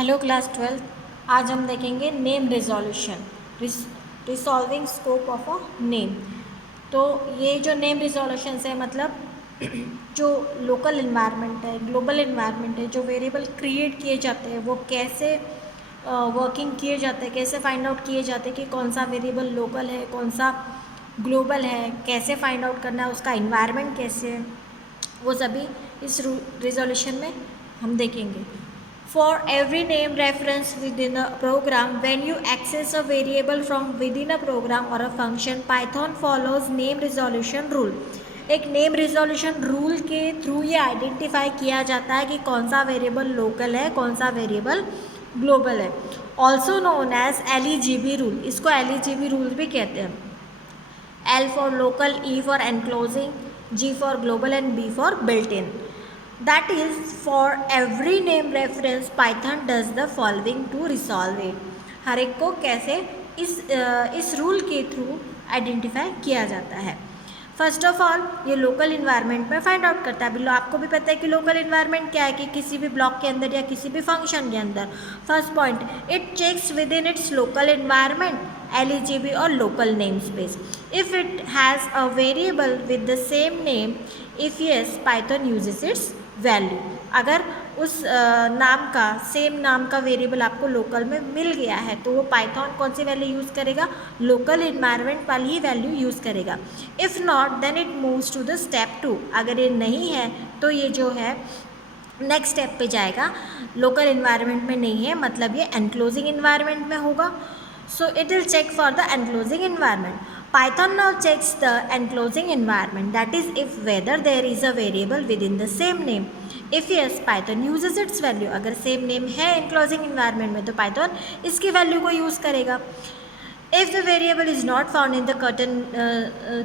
Hello class 12। आज हम देखेंगे name resolution, resolving scope of a name. तो ये जो नेम रिजोल्यूशन है मतलब जो लोकल इन्वायरमेंट है, ग्लोबल इन्वायरमेंट है, जो वेरिएबल क्रिएट किए जाते हैं वो कैसे वर्किंग किए जाते हैं, कैसे फाइंड आउट किए जाते हैं कि कौन सा वेरिएबल लोकल है, कौन सा ग्लोबल है, कैसे फाइंड आउट करना है, उसका इन्वायरमेंट कैसे है, वो सभी इस रिजोल्यूशन में हम देखेंगे। For every name reference within a program, when you access a variable from within a program or a function, Python follows name resolution rule. एक नेम रिजोल्यूशन रूल के थ्रू ये आइडेंटिफाई किया जाता है कि कौन सा वेरिएबल लोकल है, कौन सा वेरिएबल ग्लोबल है। Also known as LEGB rule, इसको LEGB रूल भी कहते हैं। L for local, E for enclosing, G for global and B for built-in. That is, for every name reference, Python does the following to resolve it. हर एक को कैसे इस rule के through identify किया जाता है। फर्स्ट ऑफ ऑल ये local environment में फाइंड आउट करता है। अभी आपको भी पता है कि लोकल इन्वायरमेंट क्या है, कि किसी भी ब्लॉक के अंदर या किसी भी फंक्शन के अंदर। First point, it checks within its local environment LEGB और local name space. If it has a variable with the same name, if yes, Python uses its value. अगर उस नाम का, सेम नाम का वेरिएबल आपको लोकल में मिल गया है तो वो पाइथन कौन सी वैल्यू यूज़ करेगा, लोकल इन्वायरमेंट वाली ही वैल्यू यूज़ करेगा। If not then it moves to the step 2। अगर ये नहीं है तो ये जो है नेक्स्ट स्टेप पे जाएगा। लोकल इन्वायरमेंट में नहीं है मतलब ये एनक्लोजिंग इन्वायरमेंट में होगा। So it will check for the enclosing environment. Python now checks the enclosing environment, that is if whether there is a variable within the same name. If yes, Python uses its value. अगर same name है enclosing environment में तो Python इसकी value को use करेगा। If the variable is not found in the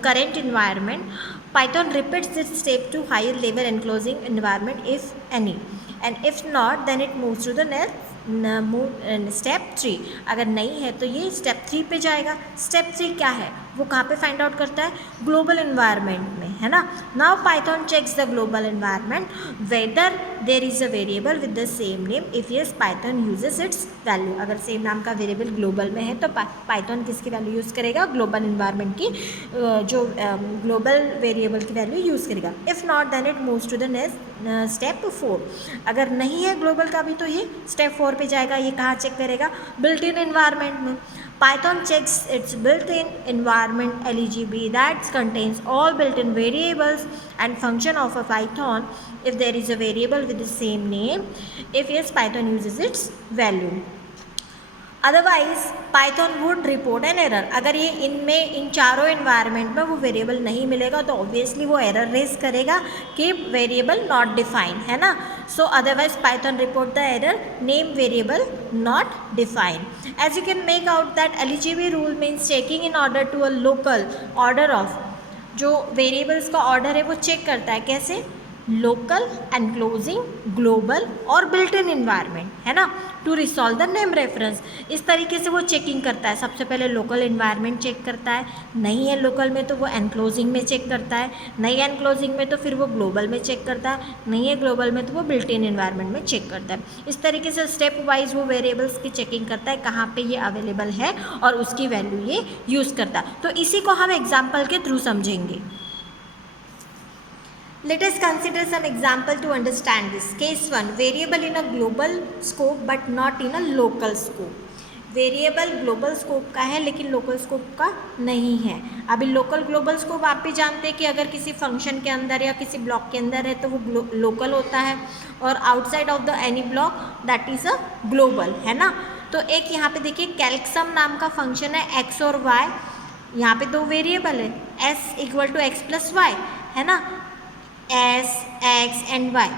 current environment, Python repeats this step to higher level enclosing environment if any, and if not then it moves to the next step 3। अगर नहीं है तो ये step 3 पे जाएगा। Step 3 क्या है, वो कहाँ पे फाइंड आउट करता है, ग्लोबल इन्वायरमेंट में, है ना। Now Python checks the global environment whether there is a variable with the same name. If yes, Python uses its value. अगर सेम नाम का वेरिएबल ग्लोबल में है तो पाइथन किसकी वैल्यू यूज़ करेगा, ग्लोबल इन्वायरमेंट की जो ग्लोबल वेरिएबल की वैल्यू यूज़ करेगा। If not then it moves to the next step 4। अगर नहीं है ग्लोबल का भी तो ये स्टेप 4 पे जाएगा। ये कहाँ चेक करेगा, बिल्ट इन इन्वायरमेंट में। Python checks its built-in environment LEGB that contains all built-in variables and function of a Python if there is a variable with the same name. If yes, Python uses its value. Otherwise Python would report an error. अगर ये इनमें इन चारों environment में वो variable नहीं मिलेगा तो obviously वो एरर रेज करेगा कि वेरिएबल नॉट डिफाइन, है ना। So otherwise Python report the error name variable not define. As you can make out that LEGB rule means checking in order to a local order of, जो variables का order है वो check करता है कैसे, local, enclosing, global और built in environment, है ना, to resolve the name reference. इस तरीके से वो चेकिंग करता है। सबसे पहले लोकल इन्वायरमेंट चेक करता है, नहीं है लोकल में तो वो एनक्लोजिंग में चेक करता है, नहीं है एनक्लोजिंग में तो फिर वो ग्लोबल में चेक करता है, नहीं है ग्लोबल में तो वो बिल्ट इन इन्वायरमेंट में चेक करता है। इस तरीके से स्टेप वाइज वो वेरिएबल्स की चेकिंग करता है कहाँ पे ये अवेलेबल है और उसकी वैल्यू ये यूज़ करता है। तो इसी को हम एग्जाम्पल के थ्रू समझेंगे। Let us consider some example to understand this. Case 1, variable in a global scope but not in a local scope. Variable global scope का है लेकिन लोकल स्कोप का नहीं है। अभी लोकल ग्लोबल स्कोप आप भी जानते हैं कि अगर किसी फंक्शन के अंदर या किसी ब्लॉक के अंदर है तो वो लोकल होता है, और outside of the any block that is a global, है ना। तो एक यहाँ पे देखिए कैल्कसम नाम का फंक्शन है, x और y। यहाँ पे दो वेरिएबल है, s equal to x plus y, है ना। S, X and Y,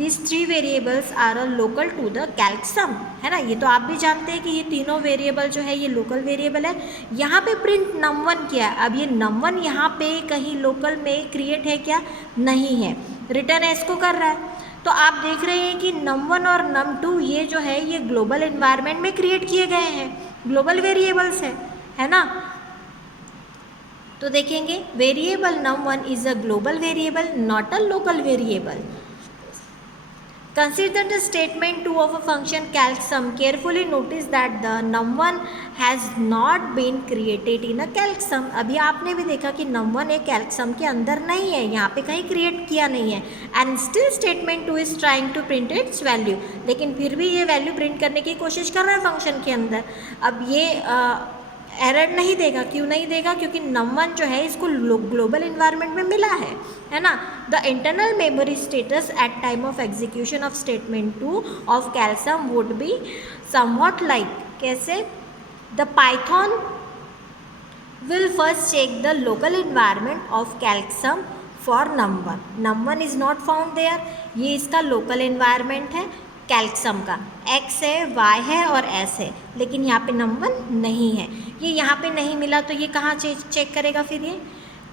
these three variables are a local to the calcsum, है ना। ये तो आप भी जानते हैं कि ये तीनों वेरिएबल जो है ये लोकल वेरिएबल है। यहाँ पे प्रिंट num1 किया है। अब ये num1 यहाँ पे कहीं लोकल में क्रिएट है क्या, नहीं है, रिटर्न S को कर रहा है। तो आप देख रहे हैं कि num1 और num2 ये जो है ये ग्लोबल इन्वायरमेंट में क्रिएट किए गए हैं, ग्लोबल वेरिएबल्स है ना। तो देखेंगे variable num1 is a global variable not a local variable. Consider the statement 2 of a function calcsum. Carefully notice that the num1 has not been created in a calcsum. अभी आपने भी देखा कि num1 एक calcsum के अंदर नहीं है, यहाँ पे कहीं क्रिएट किया नहीं है. And still statement 2 is trying to print its value. लेकिन फिर भी ये वैल्यू प्रिंट करने की कोशिश कर रहा है फंक्शन के अंदर. अब ये एरर नहीं देगा. क्यों नहीं देगा? क्योंकि num1 जो है इसको ग्लोबल इन्वायरमेंट में मिला है ना. The internal memory status at time of execution of statement 2 of calcsum would be somewhat like. कैसे? The Python will first check the local environment of calcsum for num1. num1 is not found there. ये इसका local environment है कैल्क्सम का. x है, y है और s है, लेकिन यहाँ पे num1 नहीं है. ये यहाँ पे नहीं मिला तो ये कहाँ चेक करेगा? फिर ये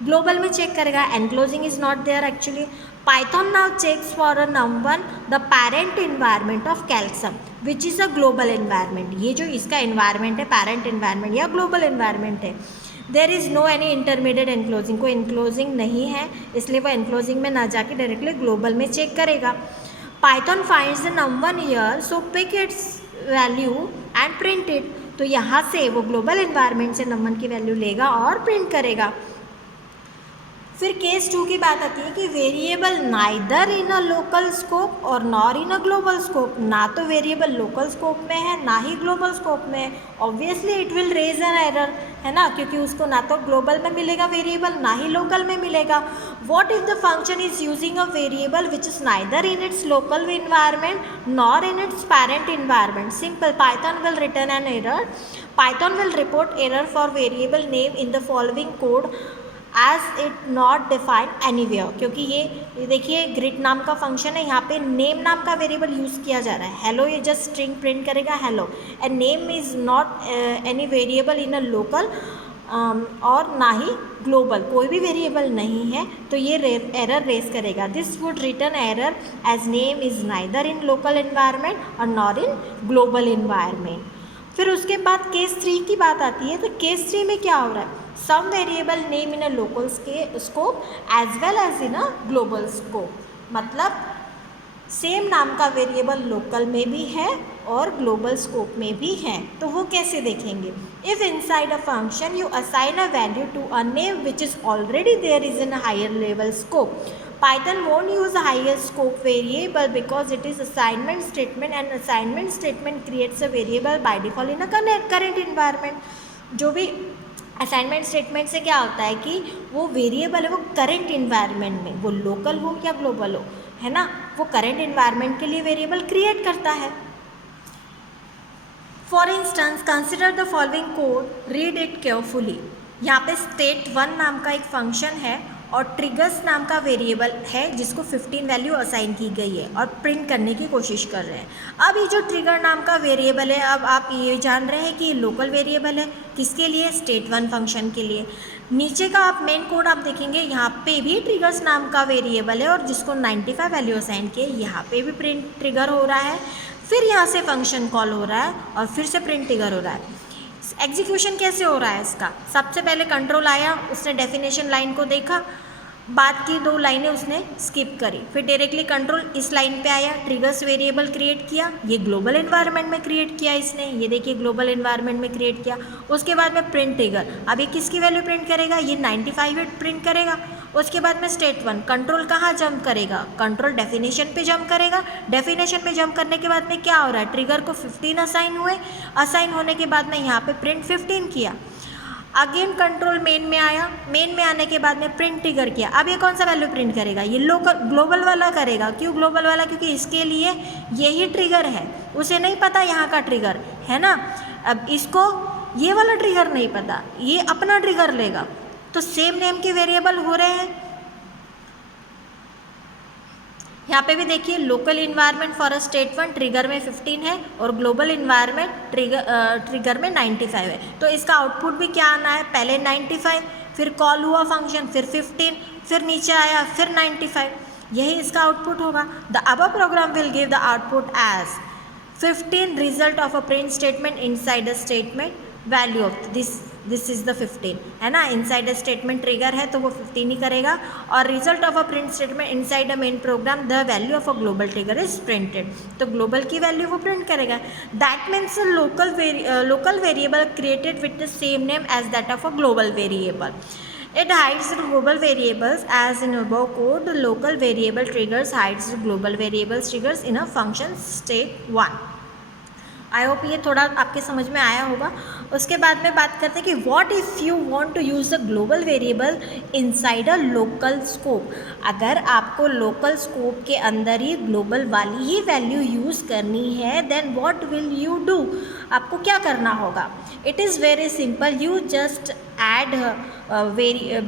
ग्लोबल में चेक करेगा. Enclosing is not there actually. Python now checks for a num1 the parent environment of calcsum which is a global environment. ये जो इसका इन्वायरमेंट है पेरेंट इन्वायरमेंट या ग्लोबल इन्वायरमेंट है. There is no any intermediate enclosing. कोई enclosing नहीं है, इसलिए वो एनक्लोजिंग में ना जाके डायरेक्टली ग्लोबल में चेक करेगा. Python finds the num1 here, so pick its value and print it. तो यहाँ से वो ग्लोबल इन्वायरमेंट से num1 की वैल्यू लेगा और प्रिंट करेगा. फिर केस 2 की बात आती है कि variable neither in a local scope और nor in a global scope. ना तो वेरिएबल लोकल स्कोप में है ना ही ग्लोबल स्कोप में है. Obviously it will raise an error, है ना, क्योंकि उसको ना तो ग्लोबल में मिलेगा वेरिएबल ना ही लोकल में मिलेगा. What if the function is using a variable which is neither in its local environment nor in its parent environment. Simple. Python will return an error. Python will report error for variable name in the following code as it not defined anywhere. क्योंकि ये देखिए grid नाम का function है, यहाँ पे name नाम का वेरिएबल यूज़ किया जा रहा है. हेलो ये जस्ट स्ट्रिंग प्रिंट करेगा hello, and name is not any variable in a local और ना ही ग्लोबल. कोई भी वेरिएबल नहीं है तो ये एरर रेज करेगा. This would return error as name is neither in local environment और नॉर इन ग्लोबल इन्वायरमेंट. फिर उसके बाद केस 3 की बात आती है. तो केस 3 में क्या हो रहा है? Some variable name in a local scope as well as in a global scope. मतलब सेम नाम का वेरिएबल लोकल में भी है और ग्लोबल स्कोप में भी है. तो वो कैसे देखेंगे? If inside a function you assign a value to a name which is already there is in a higher level scope. Python won't use a higher scope variable because it is assignment statement and assignment statement creates a variable by default in a current environment. जो भी assignment statement से क्या होता है कि वो variable है वो करंट इन्वायरमेंट में, वो लोकल हो या ग्लोबल हो, है ना, वो करंट इन्वायरमेंट के लिए वेरिएबल क्रिएट करता है. For instance consider the following code, read it carefully. यहाँ पे state1 नाम का एक फंक्शन है और ट्रिगर्स नाम का वेरिएबल है जिसको 15 वैल्यू असाइन की गई है और प्रिंट करने की कोशिश कर रहे हैं. अब ये जो ट्रिगर नाम का वेरिएबल है, अब आप ये जान रहे हैं कि ये लोकल वेरिएबल है. किसके लिए? state1 फंक्शन के लिए. नीचे का आप मेन कोड आप देखेंगे, यहाँ पे भी ट्रिगर्स नाम का वेरिएबल है और जिसको 95 वैल्यू असाइन किए, यहाँ पे भी प्रिंट ट्रिगर हो रहा है. फिर यहाँ से फंक्शन कॉल हो रहा है और फिर से प्रिंट ट्रिगर हो रहा है. एग्जीक्यूशन कैसे हो रहा है इसका? सबसे पहले कंट्रोल आया, उसने डेफिनेशन लाइन को देखा, बाद की 2 लाइनें उसने स्किप करी, फिर डायरेक्टली कंट्रोल इस लाइन पे आया, ट्रिगर्स वेरिएबल क्रिएट किया. ये ग्लोबल इन्वायरमेंट में क्रिएट किया इसने, ये देखिए ग्लोबल इन्वायरमेंट में क्रिएट किया. उसके बाद में प्रिंट ट्रिगर, अब ये किसकी वैल्यू प्रिंट करेगा? ये 95 प्रिंट करेगा. उसके बाद में state1 कंट्रोल कहाँ जंप करेगा? कंट्रोल डेफिनेशन पे जंप करेगा. डेफिनेशन पे जंप करने के बाद में क्या हो रहा है? ट्रिगर को 15 असाइन हुए. असाइन होने के बाद में यहाँ पे प्रिंट 15 किया. अगेन कंट्रोल मेन में आया, मेन में आने के बाद में प्रिंट ट्रिगर किया. अब ये कौन सा वैल्यू प्रिंट करेगा? ये लोकल ग्लोबल वाला करेगा. क्यों ग्लोबल वाला? क्योंकि इसके लिए यही ट्रिगर है, उसे नहीं पता यहाँ का ट्रिगर है ना. अब इसको ये वाला ट्रिगर नहीं पता, ये अपना ट्रिगर लेगा. तो सेम नेम के वेरिएबल हो रहे हैं. यहाँ पे भी देखिए local environment for a state1 trigger में 15 है और ग्लोबल इन्वायरमेंट ट्रिगर में 95 है. तो इसका आउटपुट भी क्या आना है? पहले 95, फिर कॉल हुआ फंक्शन, फिर 15, फिर नीचे आया, फिर 95. यही इसका आउटपुट होगा. The above program will give the output as 15 result of a print statement inside the statement value of this this is the 15, है ना. इनसाइड अ स्टेटमेंट ट्रिगर है तो वो 15 ही करेगा. और result of a print statement inside a main program the value of a global trigger is printed. तो global की वैल्यू वो प्रिंट करेगा. That means local variable created with the same name as that of a global variable. It hides the global variables as in above code. The local variable triggers hides the global variables triggers in a function step 1. I hope ये थोड़ा आपके समझ में आया होगा. उसके बाद में बात करते हैं कि what if you want to use the global variable inside a local scope. अगर आपको लोकल स्कोप के अंदर ही ग्लोबल वाली ही वैल्यू यूज़ करनी है then what will you do. आपको क्या करना होगा. It is very simple. You just add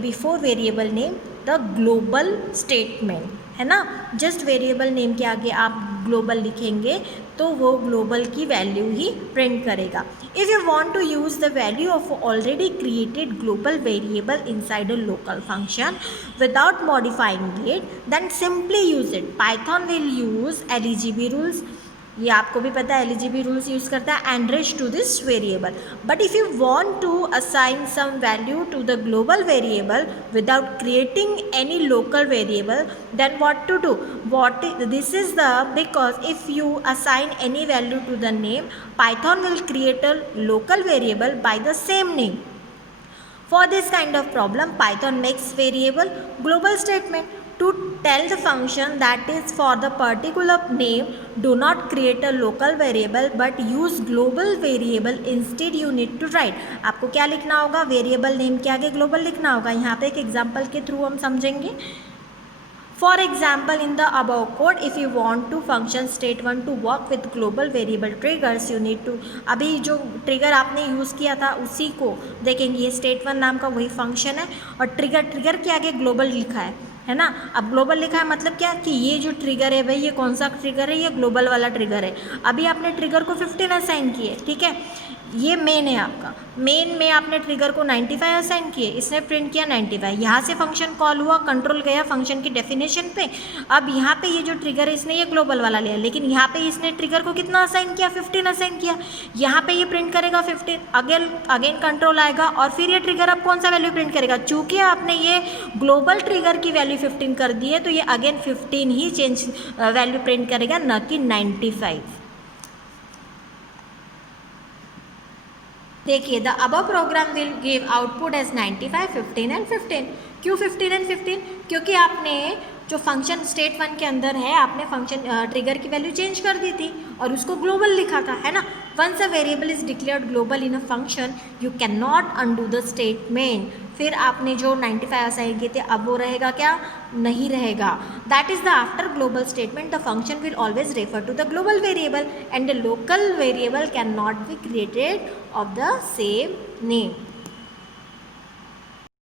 before variable name the global statement, है ना. जस्ट वेरिएबल नेम के आगे आप ग्लोबल लिखेंगे तो वो ग्लोबल की वैल्यू ही प्रिंट करेगा. If you want to use the value of already created global variable inside a local function without modifying it then simply use it. Python will use LGB rules. ये आपको भी पता है LGB rules use करता है and reach to this variable. But if you want to assign some value to the global variable without creating any local variable then what to do. This is the because if you assign any value to the name, Python will create a local variable by the same name. For this kind of problem, Python makes variable global statement to tell the function that is for the particular name. Do not create a local variable but use global variable instead. You need to write. आपको क्या लिखना होगा. Variable name के आगे global लिखना होगा. यहाँ पे एक एग्जाम्पल के थ्रू हम समझेंगे. For example, in the above code, if you want to function state1 to work with global variable triggers, you need to. अभी जो ट्रिगर आपने यूज़ किया था उसी को देखेंगे. ये state1 नाम का वही फंक्शन है और ट्रिगर के आगे ग्लोबल लिखा है ना. अब ग्लोबल लिखा है मतलब क्या कि ये जो ट्रिगर है भाई ये कौन सा ट्रिगर है. ये ग्लोबल वाला ट्रिगर है. अभी आपने ट्रिगर को 15 असाइन किए, ठीक है. ये मेन है आपका. मेन में आपने ट्रिगर को 95 असाइन किए. इसने प्रिंट किया 95. यहाँ से फंक्शन कॉल हुआ, कंट्रोल गया फंक्शन की डेफिनेशन पे. अब यहाँ पे ये जो ट्रिगर है इसने ये ग्लोबल वाला लिया, लेकिन यहाँ पे इसने ट्रिगर को कितना असाइन किया. 15 असाइन किया. यहाँ पे ये प्रिंट करेगा 15. अगेन कंट्रोल आएगा और फिर ये ट्रिगर अब कौन सा वैल्यू प्रिंट करेगा. चूँकि आपने ये ग्लोबल ट्रिगर की वैल्यू 15 कर दी है तो ये अगेन 15 ही चेंज वैल्यू प्रिंट करेगा, न कि 95. देखिए the above program will give output as 95, 15 and 15. क्यों 15 एंड 15? क्योंकि आपने जो फंक्शन स्टेट 1 के अंदर है आपने फंक्शन ट्रिगर की वैल्यू चेंज कर दी थी और उसको ग्लोबल लिखा था, है ना. Once a variable is declared global in a function you can not undo the statement. फिर आपने जो 95 असाइन किए थे अब वो रहेगा क्या. नहीं रहेगा. That is the after global statement the function will always refer to the global variable and the local variable can not be created of the same name.